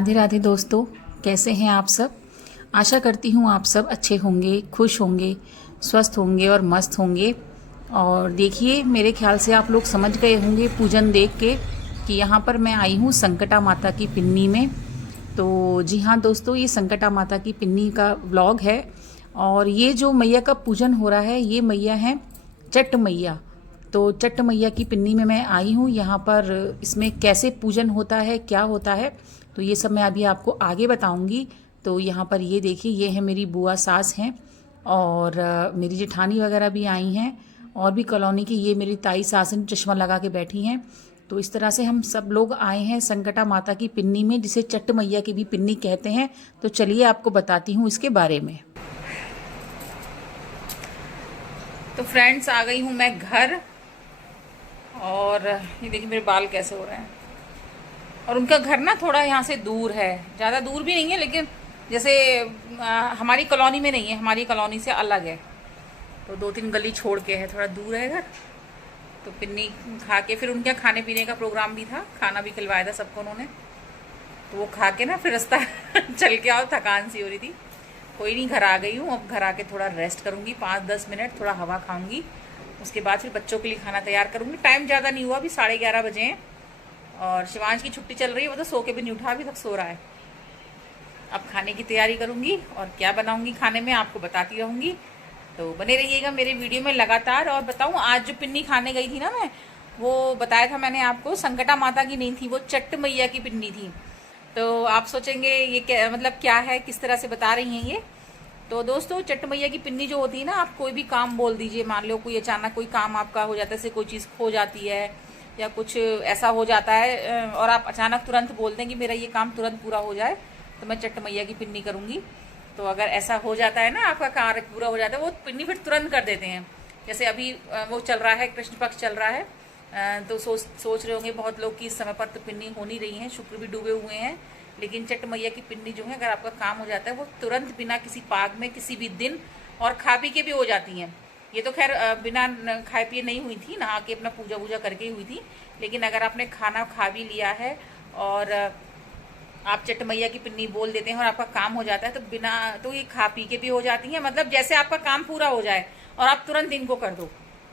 राधे राधे दोस्तों, कैसे हैं आप सब। आशा करती हूँ आप सब अच्छे होंगे, खुश होंगे, स्वस्थ होंगे और मस्त होंगे। और देखिए, मेरे ख्याल से आप लोग समझ गए होंगे पूजन देख के कि यहाँ पर मैं आई हूँ संकटा माता की पिन्नी में। तो जी हाँ दोस्तों, ये संकटा माता की पिन्नी का व्लॉग है। और ये जो मैया का पूजन हो रहा है, ये मैया है चट्ट मैया। तो चट्ट मैया की पिन्नी में मैं आई हूँ। यहाँ पर इसमें कैसे पूजन होता है, क्या होता है, तो ये सब मैं अभी आपको आगे बताऊंगी। तो यहाँ पर ये देखिए, ये है मेरी बुआ सास हैं और मेरी जेठानी वगैरह भी आई हैं, और भी कॉलोनी की ये मेरी ताई सास हैं, चश्मा लगा के बैठी हैं। तो इस तरह से हम सब लोग आए हैं संकटा माता की पिन्नी में, जिसे चट्ट मैया की भी पिन्नी कहते हैं। तो चलिए आपको बताती हूँ इसके बारे में। तो फ्रेंड्स, आ गई हूँ मैं घर, और ये देखिए मेरे बाल कैसे हो रहे हैं। और उनका घर ना थोड़ा यहाँ से दूर है, ज़्यादा दूर भी नहीं है, लेकिन जैसे हमारी कॉलोनी में नहीं है, हमारी कॉलोनी से अलग है। तो 2-3 गली छोड़ के है, थोड़ा दूर है घर। तो पिन्नी खा के फिर उनके खाने पीने का प्रोग्राम भी था, खाना भी खिलवाया था सबको उन्होंने। तो वो खा के ना फिर रास्ता चल के आओ, थकान सी हो रही थी। कोई नहीं, घर आ गई हूँ। अब घर आके थोड़ा रेस्ट करूँगी, 5-10 मिनट थोड़ा हवा खाऊँगी। उसके बाद फिर बच्चों के लिए खाना तैयार करूँगी। टाइम ज़्यादा नहीं हुआ, अभी 11:30 बजे हैं। और शिवांश की छुट्टी चल रही है, वो तो सो के भी नहीं उठा, अभी तक सो रहा है। अब खाने की तैयारी करूँगी, और क्या बनाऊँगी खाने में आपको बताती रहूँगी। तो बने रहिएगा मेरे वीडियो में लगातार। और बताऊँ, आज जो पिन्नी खाने गई थी ना मैं, वो बताया था मैंने आपको, संकटा माता की नहीं थी, वो चट्ट मैया की पिन्नी थी। तो आप सोचेंगे ये क्या मतलब, क्या है, किस तरह से बता रही हैं ये। तो दोस्तों, चट्ट मैया की पिन्नी जो होती है ना, आप कोई भी काम बोल दीजिए, मान लो कोई अचानक कोई काम आपका हो जाता है, जैसे कोई चीज़ खो जाती है या कुछ ऐसा हो जाता है, और आप अचानक तुरंत बोल दें कि मेरा ये काम तुरंत पूरा हो जाए, तो मैं चट्ट मैया की पिन्नी करूँगी। तो अगर ऐसा हो जाता है ना, आपका कार्य पूरा हो जाता है, वो पिन्नी फिर तुरंत कर देते हैं। जैसे अभी वो चल रहा है, कृष्ण पक्ष चल रहा है, तो सोच रहे होंगे बहुत लोग कि इस समय पर तो पिन्नी हो नहीं रही है, शुक्र भी डूबे हुए हैं। लेकिन चट्ट मैया की पिन्नी जो है, अगर आपका काम हो जाता है, वो तुरंत बिना किसी पाग में किसी भी दिन, और खा पी के भी हो जाती हैं। ये तो खैर बिना खाए पिए नहीं हुई थी, नहा के अपना पूजा वूजा करके ही हुई थी। लेकिन अगर आपने खाना खा भी लिया है और आप चट्ट मैया की पिन्नी बोल देते हैं और आपका काम हो जाता है, तो बिना तो ये खा पी के भी हो जाती हैं। मतलब जैसे आपका काम पूरा हो जाए और आप तुरंत इनको कर दो,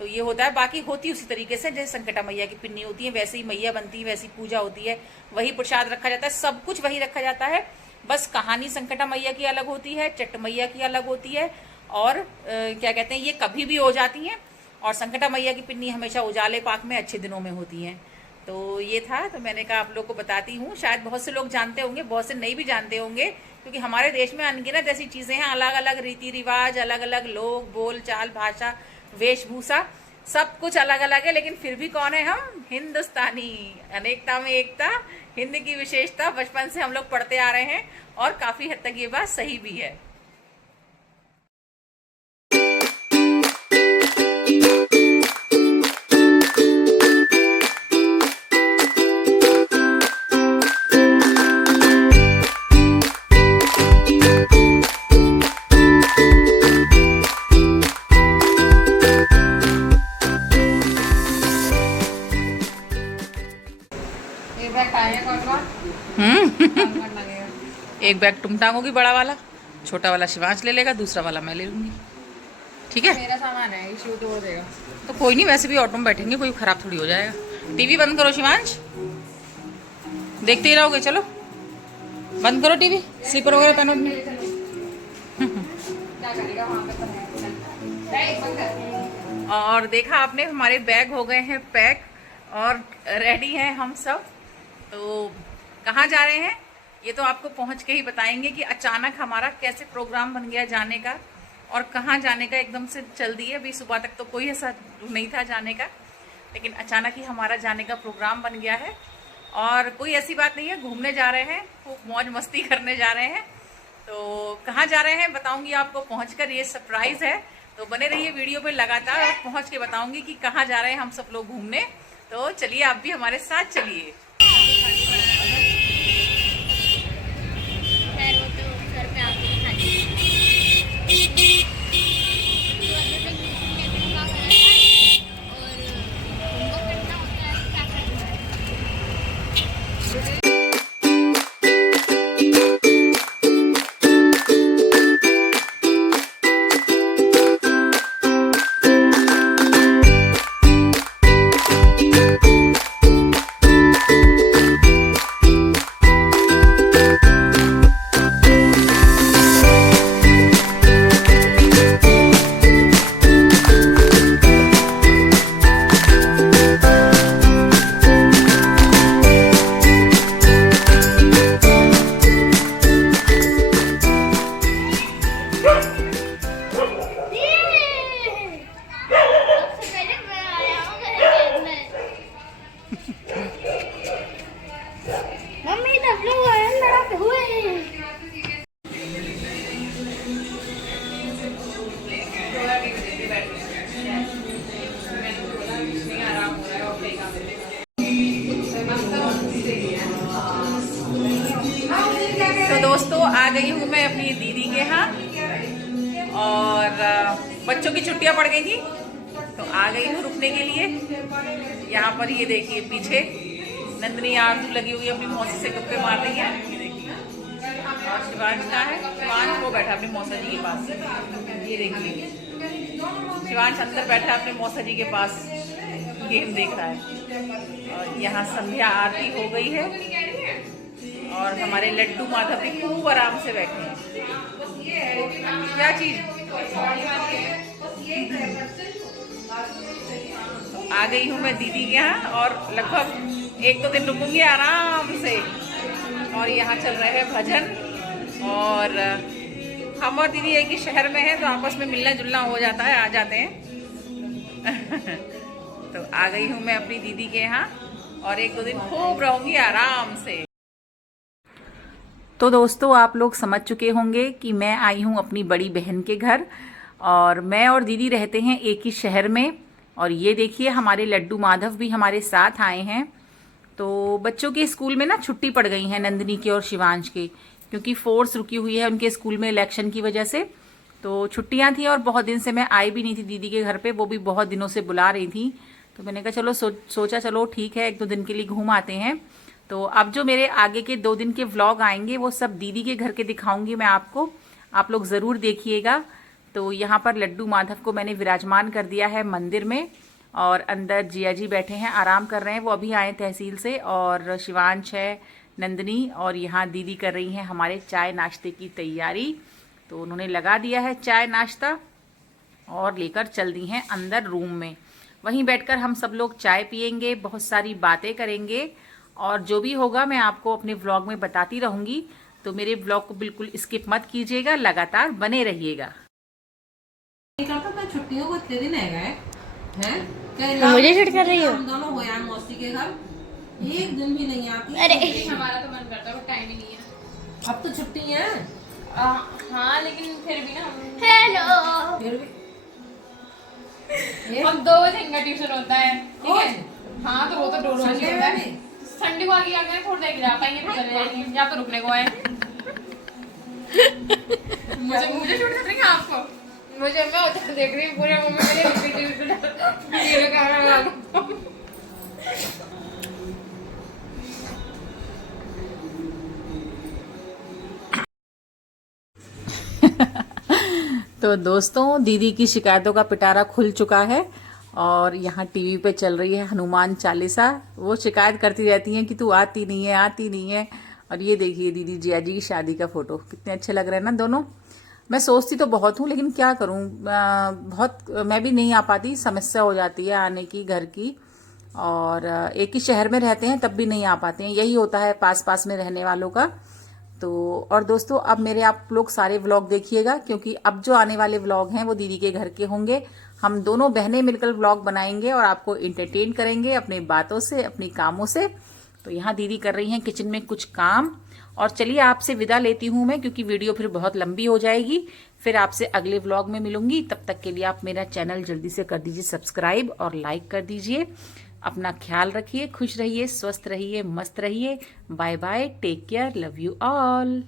तो ये होता है। बाकी होती उसी तरीके से जैसे संकटा मैया की पिन्नी होती है, वैसे ही मैया बनती है, वैसी पूजा होती है, वही प्रसाद रखा जाता है, सब कुछ वही रखा जाता है। बस कहानी संकटा मैया की अलग होती है, चट्ट मैया की अलग होती है। और क्या कहते हैं, ये कभी भी हो जाती हैं। और संकटा मैया की पिन्नी हमेशा उजाले पाक में अच्छे दिनों में होती हैं। तो ये था, तो मैंने कहा आप लोग को बताती हूँ। शायद बहुत से लोग जानते होंगे, बहुत से नहीं भी जानते होंगे, क्योंकि हमारे देश में अनगिनत ऐसी चीज़ें हैं, अलग अलग रीति रिवाज, अलग अलग लोग, बोल चाल, भाषा, वेशभूषा, सब कुछ अलग अलग है। लेकिन फिर भी कौन है हम? हिंदुस्तानी। अनेकता में एकता, हिंद की विशेषता, बचपन से हम लोग पढ़ते आ रहे हैं, और काफ़ी हद तक ये बात सही भी है। एक बैग तुम टांगोगी बड़ा वाला, छोटा वाला शिवांश ले लेगा, दूसरा वाला मैं ले लूंगी। ठीक है, मेरा सामान है, इशू तो हो जाएगा। तो कोई नहीं, वैसे भी ऑटो में बैठेंगे, कोई खराब थोड़ी हो जाएगा। टीवी बंद करो शिवांश, देखते ही रहोगे। चलो बंद करो टीवी, स्लीपर वगैरह पहनो अपने। क्या करेगा वहाँ पे, तो है। और देखा आपने, हमारे बैग हो गए हैं पैक और रेडी हैं हम सब। तो कहाँ जा रहे हैं ये तो आपको पहुंच के ही बताएंगे कि अचानक हमारा कैसे प्रोग्राम बन गया जाने का, और कहाँ जाने का एकदम से चल दिए। अभी सुबह तक तो कोई ऐसा नहीं था जाने का, लेकिन अचानक ही हमारा जाने का प्रोग्राम बन गया है। और कोई ऐसी बात नहीं है, घूमने जा रहे हैं, खूब मौज मस्ती करने जा रहे हैं। तो कहाँ जा रहे हैं बताऊंगी आपको पहुंचकर, ये सरप्राइज है। तो बने रहिए वीडियो पे लगातार, और पहुंच के बताऊंगी कि कहाँ जा रहे हैं हम सब लोग घूमने। तो चलिए आप भी हमारे साथ चलिए। बच्चों की छुट्टियां पड़ गई थी तो आ गई हूँ रुकने के लिए। यहाँ पर ये देखिए पीछे नंदनी आरजू लगी हुई है, अपनी मौसी से गप्पे मार रही है। और शिवांश कहाँ है? शिवांश वो बैठा अपनी मौसा जी के पास, ये देखिए शिवांश अंदर बैठा अपने मौसा जी के पास गेम देख रहा है। और यहाँ संध्या आरती हो गई है और हमारे लड्डू माधव भी खूब आराम से बैठे हैं। क्या चीज तो आ गई हूँ मैं दीदी के यहाँ और लगभग 1-2 दिन रुकूंगी आराम से। और यहाँ चल रहे हैं भजन और हम और दीदी एक ही शहर में हैं तो आपस में मिलना जुलना हो जाता है, आ जाते हैं। तो आ गई हूँ मैं अपनी दीदी के यहाँ और 1-2 दिन खूब रहूंगी आराम से। तो दोस्तों आप लोग समझ चुके होंगे कि मैं आई हूँ अपनी बड़ी बहन के घर और मैं और दीदी रहते हैं एक ही शहर में। और ये देखिए हमारे लड्डू माधव भी हमारे साथ आए हैं। तो बच्चों के स्कूल में ना छुट्टी पड़ गई है नंदिनी की और शिवांश की, क्योंकि फोर्स रुकी हुई है उनके स्कूल में इलेक्शन की वजह से। तो छुट्टियां थी और बहुत दिन से मैं आई भी नहीं थी दीदी के घर पे, वो भी बहुत दिनों से बुला रही थी। तो मैंने कहा चलो सोचा चलो ठीक है 1-2 दिन के लिए घूम आते हैं। तो अब जो मेरे आगे के 2 दिन के व्लॉग आएंगे वो सब दीदी के घर के दिखाऊंगी मैं आपको, आप लोग ज़रूर देखिएगा। तो यहाँ पर लड्डू माधव को मैंने विराजमान कर दिया है मंदिर में और अंदर जिया जी बैठे हैं आराम कर रहे हैं, वो अभी आए तहसील से। और शिवांश है, नंदिनी और यहाँ दीदी कर रही हैं हमारे चाय नाश्ते की तैयारी। तो उन्होंने लगा दिया है चाय नाश्ता और लेकर चल दी हैं अंदर रूम में। वहीं बैठकर हम सब लोग चाय पियेंगे, बहुत सारी बातें करेंगे और जो भी होगा मैं आपको अपने व्लॉग में बताती रहूंगी। तो मेरे व्लॉग को बिल्कुल स्किप मत कीजिएगा, लगातार बने रहिएगा। छुट्टियों को इतने दिन है मुझे छुट कर रही हो? हम दोनों हो यार मौसी के घर, एक दिन भी नहीं आती। अरे हमारा तो मन करता है, टाइम ही नहीं है। अब तो छुट्टी है। हाँ लेकिन फिर भी ना हेलो फिर भी हम 2 बजे इनका ट्यूशन होता है, ठीक है? रोज? हाँ तो वो तो 2 बजे संडे होता है। में? संडे को आगे आगे थोड़ी देर जा पाएंगे तो चले जाएंगे, या तो रुकने को आए। मुझे शूट कर देंगे आपको? मुझे मैं उधर देख रही हूँ पूरे मम्मी मेरे वीडियो कैमरा लगा दो। तो दोस्तों दीदी की शिकायतों का पिटारा खुल चुका है और यहाँ टीवी पे चल रही है हनुमान चालीसा। वो शिकायत करती रहती हैं कि तू आती नहीं है आती नहीं है। और ये देखिए दीदी जिया जी की शादी का फोटो, कितने अच्छे लग रहे हैं ना दोनों। मैं सोचती तो बहुत हूँ लेकिन क्या करूँ, मैं भी नहीं आ पाती, समस्या हो जाती है आने की घर की। और एक ही शहर में रहते हैं तब भी नहीं आ पाते हैं, यही होता है पास पास में रहने वालों का। तो और दोस्तों अब मेरे आप लोग सारे व्लॉग देखिएगा क्योंकि अब जो आने वाले व्लॉग हैं वो दीदी के घर के होंगे। हम दोनों बहनें मिलकर व्लॉग बनाएंगे और आपको एंटरटेन करेंगे अपनी बातों से, अपनी कामों से। तो यहाँ दीदी कर रही हैं किचन में कुछ काम। और चलिए आपसे विदा लेती हूँ मैं क्योंकि वीडियो फिर बहुत लंबी हो जाएगी। फिर आपसे अगले व्लॉग में मिलूंगी, तब तक के लिए आप मेरा चैनल जल्दी से कर दीजिए सब्सक्राइब और लाइक कर दीजिए। अपना ख्याल रखिए, खुश रहिए, स्वस्थ रहिए, मस्त रहिए। Bye bye, take care, love you all.